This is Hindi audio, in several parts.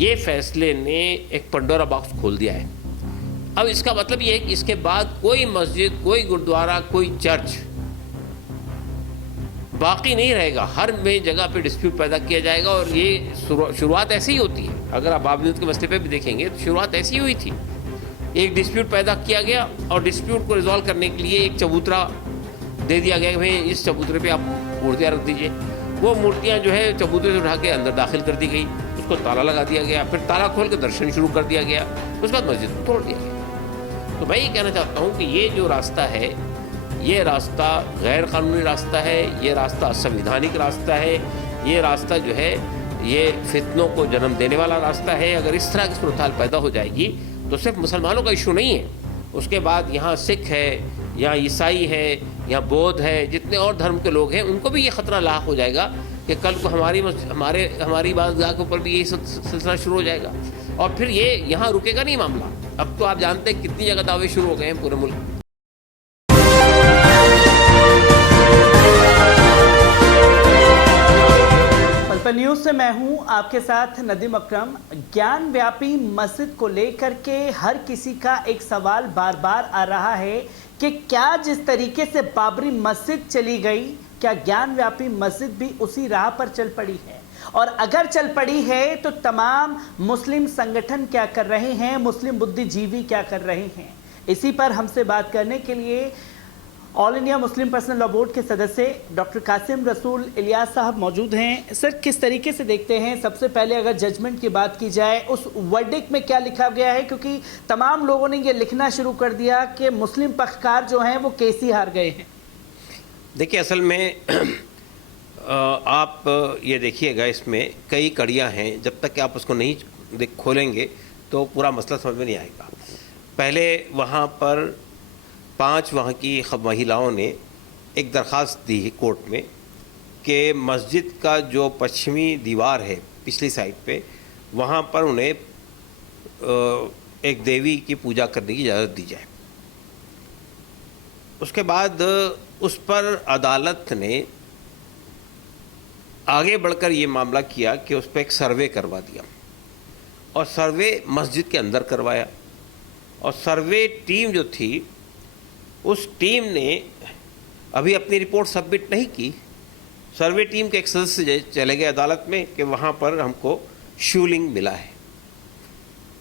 ये फैसले ने एक पंडोरा बॉक्स खोल दिया है। अब इसका मतलब ये है कि इसके बाद कोई मस्जिद, कोई गुरुद्वारा, कोई चर्च बाकी नहीं रहेगा। हर में जगह पे डिस्प्यूट पैदा किया जाएगा। और ये शुरुआत ऐसे ही होती है। अगर आप बाबरी मस्जिद के मसले पे भी देखेंगे तो शुरुआत ऐसी ही हुई थी। एक डिस्प्यूट पैदा किया गया और डिस्प्यूट को रिजॉल्व करने के लिए एक चबूतरा दे दिया गया कि भाई इस चबूतरे पे आप मूर्तियाँ रख दीजिए। वो मूर्तियाँ जो है चबूतरे से उठा के अंदर दाखिल कर दी गई, उसको ताला लगा दिया गया, फिर ताला खोल के दर्शन शुरू कर दिया गया, उसके बाद मस्जिद को तोड़ दिया गया। तो मैं ये कहना चाहता हूँ कि ये जो रास्ता है, ये रास्ता गैर कानूनी रास्ता है, ये रास्ता असंवैधानिक रास्ता है, ये रास्ता जो है ये फितनों को जन्म देने वाला रास्ता है। अगर इस तरह की सूरत पैदा हो जाएगी तो सिर्फ मुसलमानों का इशू नहीं है, उसके बाद यहाँ सिख है, यहाँ ईसाई है, यहाँ बौद्ध है, जितने और धर्म के लोग हैं उनको भी ये ख़तरा लाक हो जाएगा कि कल को हमारी इबादतगाह के ऊपर भी यही सिलसिला शुरू हो जाएगा। और फिर ये यहाँ रुकेगा नहीं मामला। अब तो आप जानते हैं कितनी जगह दावे शुरू हो गए हैं पूरे मुल्क में। पल न्यूज से मैं हूं आपके साथ नदीम अकरम। ज्ञान व्यापी मस्जिद को लेकर के हर किसी का एक सवाल बार बार आ रहा है कि क्या जिस तरीके से बाबरी मस्जिद चली गई, क्या ज्ञान व्यापी मस्जिद भी उसी राह पर चल पड़ी है? और अगर चल पड़ी है तो तमाम मुस्लिम संगठन क्या कर रहे हैं, मुस्लिम बुद्धिजीवी क्या कर रहे हैं? इसी पर हमसे बात करने के लिए all India Muslim personal law board के सदस्य डॉक्टर कासिम रसूल इलियास साहब मौजूद हैं। सर, किस तरीके से देखते हैं, सबसे पहले अगर जजमेंट की बात की जाए, उस वर्डिक्ट में क्या लिखा गया है? क्योंकि तमाम लोगों ने ये लिखना शुरू कर दिया कि मुस्लिम पक्षकार जो हैं वो केस ही हार गए हैं। देखिए, असल में आप ये देखिएगा, इसमें कई कड़ियाँ हैं। जब तक कि आप उसको नहीं खोलेंगे तो पूरा मसला समझ में नहीं आएगा। पहले वहाँ पर 5 वहाँ की महिलाओं ने एक दरख्वास्त दी कोर्ट में कि मस्जिद का जो पश्चिमी दीवार है पिछली साइड पे, वहाँ पर उन्हें एक देवी की पूजा करने की इजाज़त दी जाए। उसके बाद उस पर अदालत ने आगे बढ़कर ये मामला किया कि उस पर एक सर्वे करवा दिया, और सर्वे मस्जिद के अंदर करवाया। और सर्वे टीम जो थी, उस टीम ने अभी अपनी रिपोर्ट सबमिट नहीं की। सर्वे टीम के एक सदस्य चले गए अदालत में कि वहाँ पर हमको शिवलिंग मिला है,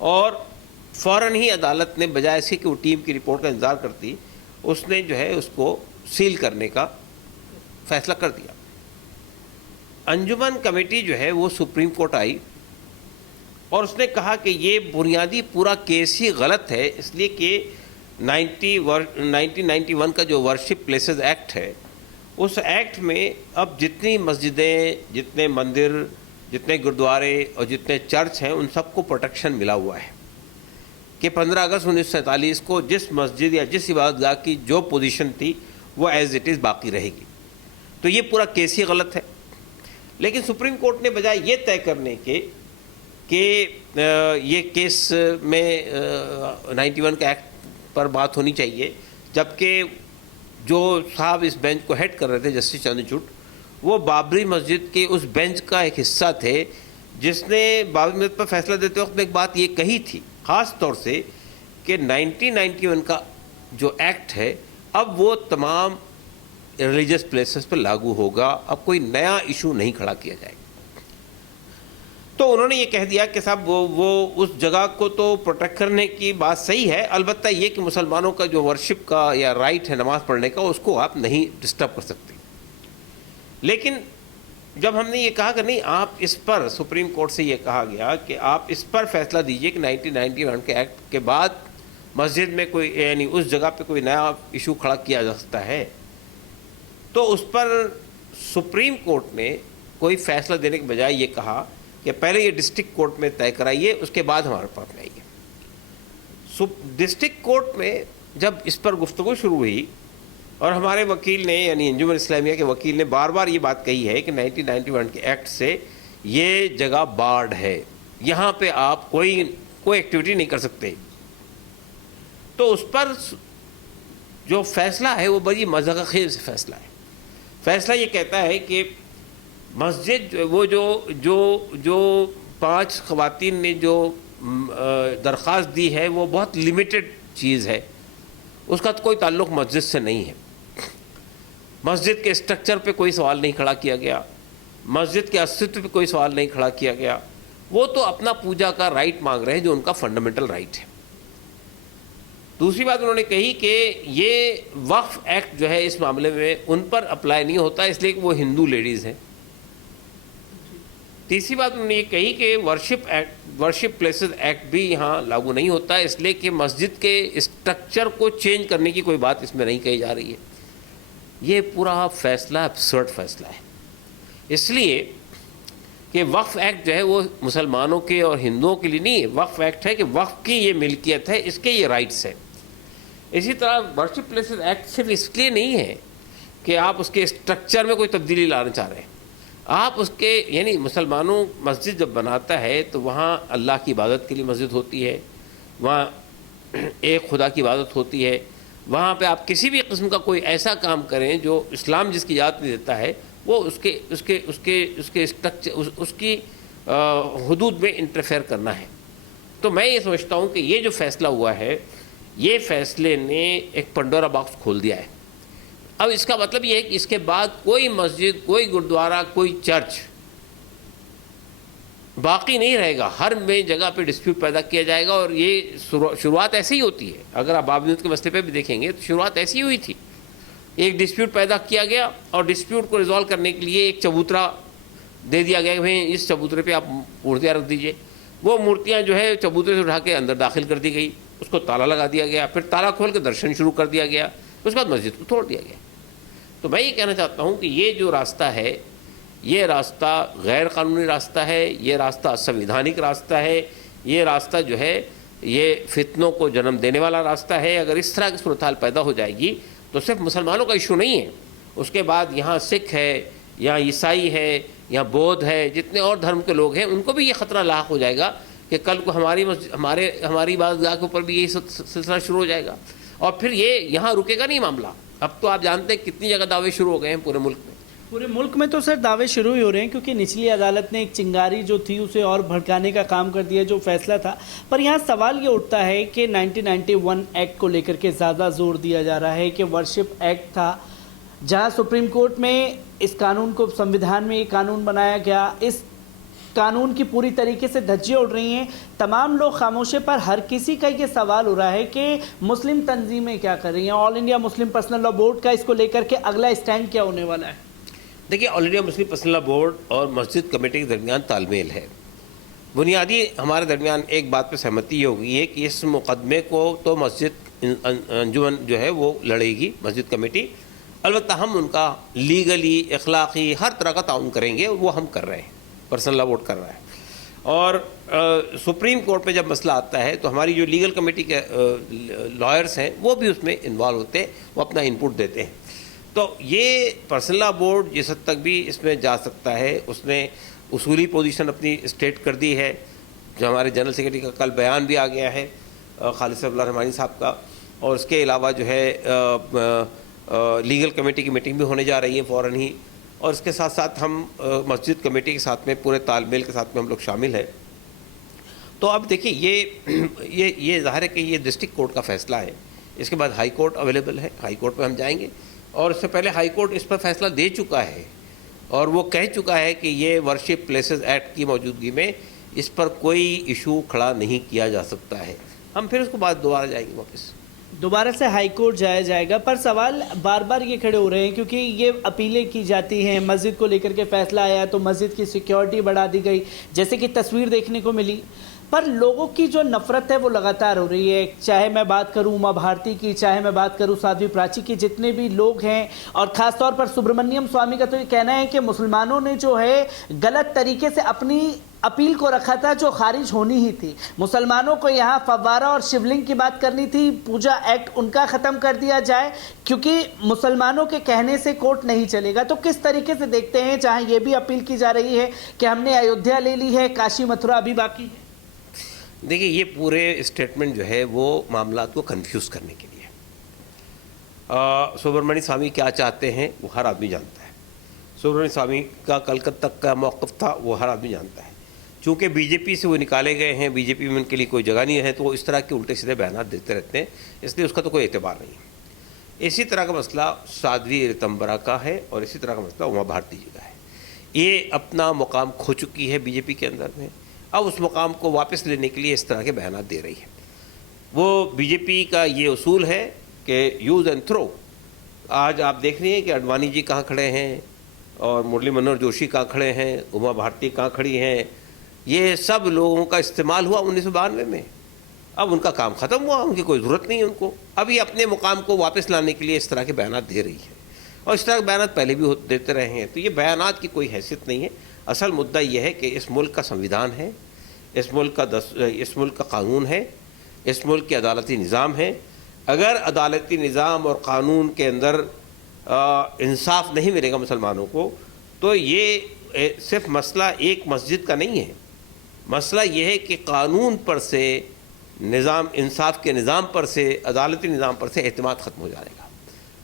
और फ़ौरन ही अदालत ने बजाय इसके कि वो टीम की रिपोर्ट का इंतज़ार करती, उसने जो है उसको सील करने का फैसला कर दिया। अंजुमन कमेटी जो है वो सुप्रीम कोर्ट आई और उसने कहा कि ये बुनियादी पूरा केस ही गलत है, इसलिए कि 1991 का जो वर्शिप प्लेसेस एक्ट है, उस एक्ट में अब जितनी मस्जिदें, जितने मंदिर, जितने गुरुद्वारे और जितने चर्च हैं, उन सबको प्रोटेक्शन मिला हुआ है कि 15 अगस्त 1947 को जिस मस्जिद या जिस इबादतगाह की जो पोजीशन थी वो एज इट इज़ बाकी रहेगी। तो ये पूरा केस ही गलत है। लेकिन सुप्रीम कोर्ट ने बजाय ये तय करने के कि ये केस में 91 का एक्ट पर बात होनी चाहिए, जबकि जो साहब इस बेंच को हेड कर रहे थे, जस्टिस चंद्रचूड़, वो बाबरी मस्जिद के उस बेंच का एक हिस्सा थे जिसने बाबरी मस्जिद पर फैसला देते वक्त एक बात ये कही थी ख़ास तौर से कि 1991 का जो एक्ट है अब वो तमाम रिलीजियस प्लेसेस पर लागू होगा, अब कोई नया इशू नहीं खड़ा किया जाएगा। तो उन्होंने ये कह दिया कि साहब वो उस जगह को तो प्रोटेक्ट करने की बात सही है, अलबत्ता ये कि मुसलमानों का जो वर्शिप का या राइट है नमाज़ पढ़ने का, उसको आप नहीं डिस्टर्ब कर सकते। लेकिन जब हमने ये कहा कि नहीं, आप इस पर, सुप्रीम कोर्ट से ये कहा गया कि आप इस पर फैसला दीजिए कि 1991 के एक्ट के बाद मस्जिद में कोई, यानी उस जगह पे कोई नया इशू खड़ा किया जा सकता है, तो उस पर सुप्रीम कोर्ट ने कोई फैसला देने के बजाय ये कहा कि पहले ये डिस्ट्रिक्ट कोर्ट में तय कराइए, उसके बाद हमारे पास में आइए। डिस्ट्रिक्ट कोर्ट में जब इस पर गुफ्तगू शुरू हुई और हमारे वकील ने, यानी अंजुमन इस्लामिया के वकील ने बार बार ये बात कही है कि 1991 के एक्ट से ये जगह बार्ड है, यहाँ पे आप कोई एक्टिविटी नहीं कर सकते। तो उस पर जो फैसला है वो बड़ी मज़ाक़ से फैसला है। फैसला ये कहता है कि मस्जिद वो जो 5 ख़वातीन ने जो दरख्वास्त दी है वो बहुत लिमिटेड चीज़ है, उसका तो कोई ताल्लुक़ मस्जिद से नहीं है। मस्जिद के स्ट्रक्चर पे कोई सवाल नहीं खड़ा किया गया, मस्जिद के अस्तित्व पे कोई सवाल नहीं खड़ा किया गया। वो तो अपना पूजा का राइट मांग रहे हैं जो उनका फंडामेंटल राइट है। दूसरी बात उन्होंने कही कि ये वक्फ एक्ट जो है इस मामले में उन पर अप्लाई नहीं होता इसलिए कि वो हिंदू लेडीज़ हैं। तीसरी बात उन्होंने ये कही कि वर्शिप प्लेसेस एक्ट भी यहाँ लागू नहीं होता इसलिए कि मस्जिद के स्ट्रक्चर को चेंज करने की कोई बात इसमें नहीं कही जा रही है। ये पूरा फैसला एब्सर्ड फैसला है, इसलिए कि वक्फ एक्ट जो है वो मुसलमानों के और हिंदुओं के लिए नहीं है। वक्फ एक्ट है कि वक्फ की ये मिल्कियत है, इसके ये राइट्स हैं। इसी तरह वर्शिप प्लेसेस एक्ट सिर्फ इसलिए नहीं है कि आप उसके स्ट्रक्चर में कोई तब्दीली लाना चाह रहे हैं। आप उसके यानी मुसलमानों मस्जिद जब बनाता है तो वहाँ अल्लाह की इबादत के लिए मस्जिद होती है, वहाँ एक खुदा की इबादत होती है। वहाँ पे आप किसी भी किस्म का कोई ऐसा काम करें जो इस्लाम जिसकी इजाज़त नहीं देता है, वो उसके स्ट्रक्चर उसकी हुदूद में इंटरफेयर करना है। तो मैं ये समझता हूँ कि ये जो फ़ैसला हुआ है, ये फ़ैसले ने एक पंडोरा बॉक्स खोल दिया है। अब इसका मतलब ये है कि इसके बाद कोई मस्जिद, कोई गुरुद्वारा, कोई चर्च बाकी नहीं रहेगा। हर में जगह पे डिस्प्यूट पैदा किया जाएगा और ये शुरुआत ऐसे ही होती है। अगर आप बाबूद के मसले पे भी देखेंगे तो शुरुआत ऐसी हुई थी। एक डिस्प्यूट पैदा किया गया और डिस्प्यूट को रिजॉल्व करने के लिए एक चबूतरा दे दिया गया कि भाई इस चबूतरे पे आप मूर्तियाँ रख दीजिए। वो मूर्तियाँ जो है चबूतरे से उठा के अंदर दाखिल कर दी गई, उसको ताला लगा दिया गया, फिर ताला खोल के दर्शन शुरू कर दिया गया, उसके बाद मस्जिद को तोड़ दिया गया। तो मैं ये कहना चाहता हूँ कि ये जो रास्ता है, ये रास्ता गैर कानूनी रास्ता है, ये रास्ता असंवैधानिक रास्ता है, ये रास्ता जो है ये फितनों को जन्म देने वाला रास्ता है। अगर इस तरह की सूरत हाल पैदा हो जाएगी तो सिर्फ मुसलमानों का इशू नहीं है, उसके बाद यहाँ सिख है, यहाँ ईसाई है, यहाँ बौद्ध है, जितने और धर्म के लोग हैं उनको भी ये ख़तरा लाक हो जाएगा कि कल को हमारी इबादतगाह के ऊपर भी यही सिलसिला शुरू हो जाएगा। और फिर ये यहाँ रुकेगा नहीं मामला। अब तो आप जानते हैं कितनी जगह दावे शुरू हो गए हैं पूरे मुल्क में। पूरे मुल्क में तो सर दावे शुरू ही हो रहे हैं, क्योंकि निचली अदालत ने एक चिंगारी जो थी उसे और भड़काने का काम कर दिया, जो फैसला था। पर यहाँ सवाल ये उठता है कि 1991 एक्ट को लेकर के ज़्यादा जोर दिया जा रहा है कि वर्शिप एक्ट था, जहाँ सुप्रीम कोर्ट में इस कानून को, संविधान में ये कानून बनाया गया, इस कानून की पूरी तरीके से धज्जियाँ उड़ रही हैं। तमाम लोग खामोशे पर हर किसी का ये सवाल हो रहा है कि मुस्लिम तंजीमें क्या कर रही हैं, all India Muslim personal law board का इसको लेकर के अगला स्टैंड क्या होने वाला है। देखिए, all India Muslim personal law board और मस्जिद कमेटी के दरमियान तालमेल है। बुनियादी हमारे दरमियान एक बात पर सहमति ये होगी है कि इस मुकदमे को तो मस्जिद अंजुमन जो है वो लड़ेगी, मस्जिद कमेटी। अलबत्ता हम उनका लीगली, अखलाक़ी हर तरह का ताउन करेंगे, वो हम कर रहे हैं, पर्सनल लॉ बोर्ड कर रहा है। और सुप्रीम कोर्ट में जब मसला आता है तो हमारी जो लीगल कमेटी के लॉयर्स हैं वो भी उसमें इन्वॉल्व होते हैं, वो अपना इनपुट देते हैं। तो ये पर्सनल लॉ बोर्ड जिस हद तक भी इसमें जा सकता है, उसने उसूली पोजीशन अपनी स्टेट कर दी है। जो हमारे जनरल सेक्रेटरी का कल बयान भी आ गया है खालिद सैफुल्लाह रहमानी साहब का, और उसके अलावा जो है लीगल कमेटी की मीटिंग भी होने जा रही है फ़ौरन ही, और इसके साथ साथ हम मस्जिद कमेटी के साथ में पूरे तालमेल के साथ में हम लोग शामिल हैं। तो अब देखिए, ये ज़ाहिर है कि ये डिस्ट्रिक्ट कोर्ट का फ़ैसला है, इसके बाद हाई कोर्ट अवेलेबल है, हाई कोर्ट में हम जाएंगे। और इससे पहले हाई कोर्ट इस पर फैसला दे चुका है और वो कह चुका है कि ये वर्शिप प्लेसेस एक्ट की मौजूदगी में इस पर कोई इशू खड़ा नहीं किया जा सकता है। हम फिर उसके बाद दोबारा जाएंगे, वापस दोबारा से हाई कोर्ट जाया जाएगा। पर सवाल बार बार ये खड़े हो रहे हैं, क्योंकि ये अपीलें की जाती हैं, मस्जिद को लेकर के फैसला आया तो मस्जिद की सिक्योरिटी बढ़ा दी गई, जैसे कि तस्वीर देखने को मिली। पर लोगों की जो नफरत है वो लगातार हो रही है। चाहे मैं बात करूं उमा भारती की, चाहे मैं बात करूं साध्वी प्राची की, जितने भी लोग हैं, और ख़ासतौर पर सुब्रमण्यम स्वामी का तो ये कहना है कि मुसलमानों ने जो है गलत तरीके से अपनी अपील को रखा था जो खारिज होनी ही थी। मुसलमानों को यहाँ फव्वारा और शिवलिंग की बात करनी थी, पूजा एक्ट उनका ख़त्म कर दिया जाए, क्योंकि मुसलमानों के कहने से कोर्ट नहीं चलेगा। तो किस तरीके से देखते हैं, जहाँ ये भी अपील की जा रही है कि हमने अयोध्या ले ली है, काशी मथुरा अभी बाकी है। देखिए, ये पूरे स्टेटमेंट जो है वो मामलात को कंफ्यूज करने के लिए। सुब्रमण्य स्वामी क्या चाहते हैं वो हर आदमी जानता है। सुब्रमण्य स्वामी का कल तक का मौक़िफ़ था वो हर आदमी जानता है। चूँकि बीजेपी से वो निकाले गए हैं, बीजेपी में उनके लिए कोई जगह नहीं है, तो वो इस तरह के उल्टे सीधे बयान देते रहते हैं, इसलिए उसका तो कोई एतबार नहीं है। इसी तरह का मसला साध्वी ऋतंबरा का है और इसी तरह का मसला उमा भारती जी का है। ये अपना मुकाम खो चुकी है बीजेपी के अंदर में, अब उस मुकाम को वापस लेने के लिए इस तरह के बयान दे रही है। वो बीजेपी का ये उसूल है कि यूज़ एंड थ्रो। आज आप देख रही हैं कि अडवाणी जी कहाँ खड़े हैं और मुरली मनोहर जोशी कहाँ खड़े हैं, उमा भारती कहाँ खड़ी हैं। ये सब लोगों का इस्तेमाल हुआ 1992 में, अब उनका काम ख़त्म हुआ, उनकी कोई ज़रूरत नहीं है उनको। अभी अपने मुकाम को वापस लाने के लिए इस तरह के बयान दे रही है और इस तरह के बयान पहले भी देते रहे हैं। तो ये बयान की कोई हैसियत नहीं है। असल मुद्दा ये है कि इस मुल्क का संविधान है, इस मुल्क का कानून है, इस मुल्क की अदालती निज़ाम है। अगर अदालती निज़ाम और क़ानून के अंदर इंसाफ नहीं मिलेगा मुसलमानों को, तो ये सिर्फ मसला एक मस्जिद का नहीं है। मसला ये है कि कानून पर से, निज़ाम, इंसाफ के निज़ाम पर से, अदालती निज़ाम पर से एतमाद ख़त्म हो जाएगा।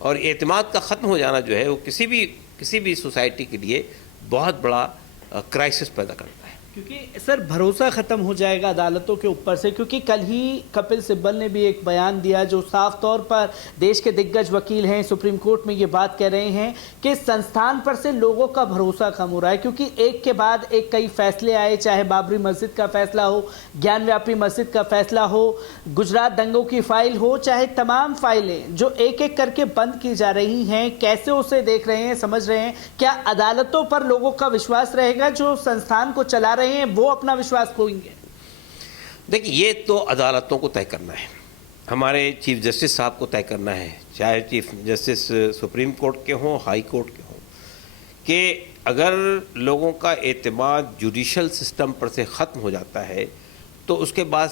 और एतमाद का ख़त्म हो जाना जो है वो किसी भी सोसाइटी के लिए बहुत बड़ा क्राइसिस पैदा करता है। क्योंकि सर भरोसा ख़त्म हो जाएगा अदालतों के ऊपर से, क्योंकि कल ही कपिल सिब्बल ने भी एक बयान दिया जो साफ तौर पर देश के दिग्गज वकील हैं, सुप्रीम कोर्ट में ये बात कह रहे हैं कि संस्थान पर से लोगों का भरोसा कम हो रहा है। क्योंकि एक के बाद एक कई फैसले आए, चाहे बाबरी मस्जिद का फैसला हो, ज्ञानव्यापी मस्जिद का फैसला हो, गुजरात दंगों की फाइल हो, चाहे तमाम फाइलें जो एक एक करके बंद की जा रही हैं, कैसे उसे देख रहे हैं, समझ रहे हैं? क्या अदालतों पर लोगों का विश्वास रहेगा? जो संस्थान को चला रहे हैं वो अपना विश्वास खोएंगे? देखिए, ये तो अदालतों को तय करना है, हमारे चीफ जस्टिस साहब को तय करना है, चाहे चीफ जस्टिस सुप्रीम कोर्ट के हों, हाई कोर्ट के हों, कि अगर लोगों का एतमाद जुडिशल सिस्टम पर से ख़त्म हो जाता है तो उसके बाद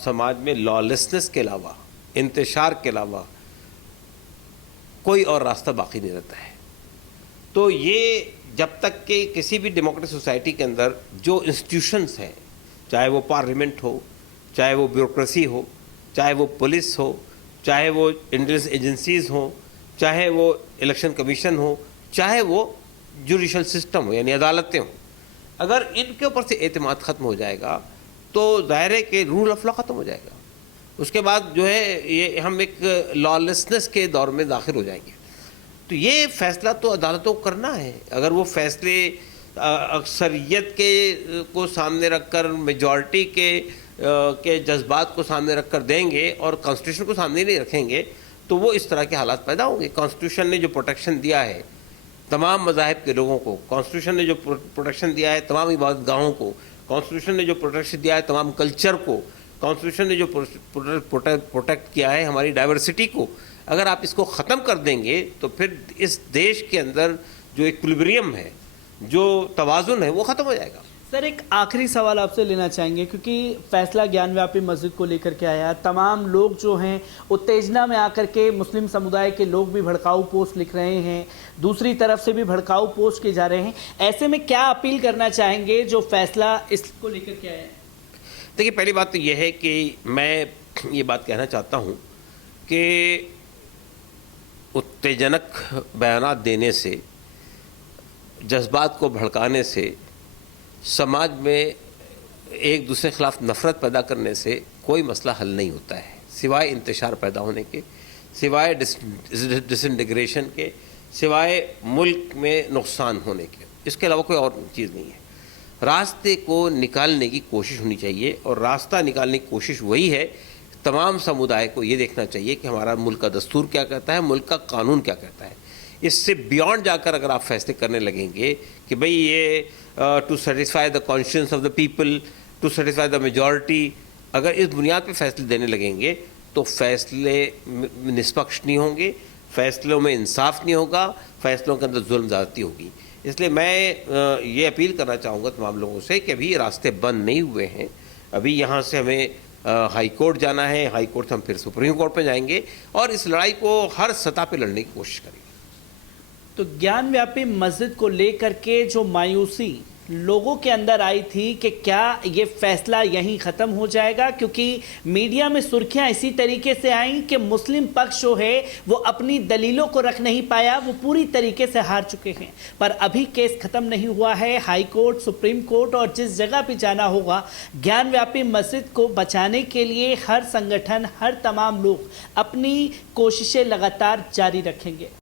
समाज में लॉलेसनेस के अलावा, इंतशार के अलावा कोई और रास्ता बाकी नहीं रहता है। तो ये जब तक कि किसी भी डेमोक्रेटिक सोसाइटी के अंदर जो इंस्टीट्यूशंस हैं, चाहे वो पार्लियामेंट हो, चाहे वो ब्यूरोक्रेसी हो, चाहे वो पुलिस हो, चाहे वो इंटेलिजेंस एजेंसीज़ हो, चाहे वो इलेक्शन कमीशन हो, चाहे वो जुडिशल सिस्टम हो यानी अदालतें हों, अगर इनके ऊपर से एतमाद ख़त्म हो जाएगा तो ज़ाहिर है कि रूल ऑफ लॉ ख़त्म हो जाएगा। उसके बाद जो है ये हम एक लॉलेसनेस के दौर में दाखिल हो जाएंगे। तो ये फैसला तो अदालतों को करना है। अगर वो फैसले अक्सरियत को सामने रखकर, मेजॉरिटी के जज्बात को सामने रखकर देंगे और कॉन्स्टिट्यूशन को सामने नहीं रखेंगे तो वो इस तरह के हालात पैदा होंगे। कॉन्स्टिट्यूशन ने जो प्रोटेक्शन दिया है तमाम मज़ाहिब के लोगों को, कॉन्स्टिट्यूशन ने जो प्रोटेक्शन दिया है तमाम इबादतगाहों को, कॉन्स्टिट्यूशन ने जो प्रोटेक्शन दिया है तमाम कल्चर को, कॉन्स्टिट्यूशन ने जो प्रोटेक्ट किया है हमारी डाइवर्सिटी को, अगर आप इसको ख़त्म कर देंगे तो फिर इस देश के अंदर जो इक्विलिब्रियम है, जो तवाज़ुन है, वो ख़त्म हो जाएगा। सर एक आखिरी सवाल आपसे लेना चाहेंगे, क्योंकि फैसला ज्ञानव्यापी मस्जिद को लेकर के आया, तमाम लोग जो हैं उत्तेजना में आकर के मुस्लिम समुदाय के लोग भी भड़काऊ पोस्ट लिख रहे हैं, दूसरी तरफ से भी भड़काऊ पोस्ट किए जा रहे हैं। ऐसे में क्या अपील करना चाहेंगे जो फैसला इसको लेकर के आया है? देखिए, पहली बात तो यह है कि मैं ये बात कहना चाहता हूँ कि उत्तेजनक बयानात देने से, जज्बात को भड़काने से, समाज में एक दूसरे के ख़िलाफ़ नफ़रत पैदा करने से कोई मसला हल नहीं होता है, सिवाय इंतशार पैदा होने के, सिवाय डिसइंटीग्रेशन के, सिवाय मुल्क में नुकसान होने के। इसके अलावा कोई और चीज़ नहीं है। रास्ते को निकालने की कोशिश होनी चाहिए और रास्ता निकालने की कोशिश वही है, तमाम समुदाय को ये देखना चाहिए कि हमारा मुल्क का दस्तूर क्या कहता है, मुल्क का कानून क्या कहता है। इससे बियॉन्ड जाकर अगर आप फैसले करने लगेंगे कि भाई ये to satisfy the conscience of the people, to satisfy the majority, अगर इस बुनियाद पे फैसले देने लगेंगे तो फैसले निष्पक्ष नहीं होंगे, फैसलों में इंसाफ नहीं होगा, फैसलों के अंदर जुल्म ज़्यादती होगी। इसलिए मैं ये अपील करना चाहूँगा तमाम लोगों से कि अभी रास्ते बंद नहीं हुए हैं। अभी यहाँ से हमें हाई कोर्ट जाना है, हाई कोर्ट से हम फिर सुप्रीम कोर्ट पे जाएंगे और इस लड़ाई को हर सतह पे लड़ने की कोशिश करेंगे। तो ज्ञानव्यापी मस्जिद को लेकर के जो मायूसी लोगों के अंदर आई थी कि क्या ये फैसला यहीं ख़त्म हो जाएगा, क्योंकि मीडिया में सुर्खियां इसी तरीके से आईं कि मुस्लिम पक्ष जो है वो अपनी दलीलों को रख नहीं पाया, वो पूरी तरीके से हार चुके हैं। पर अभी केस ख़त्म नहीं हुआ है। हाई कोर्ट, सुप्रीम कोर्ट और जिस जगह पे जाना होगा, ज्ञानव्यापी मस्जिद को बचाने के लिए हर संगठन, हर तमाम लोग अपनी कोशिशें लगातार जारी रखेंगे।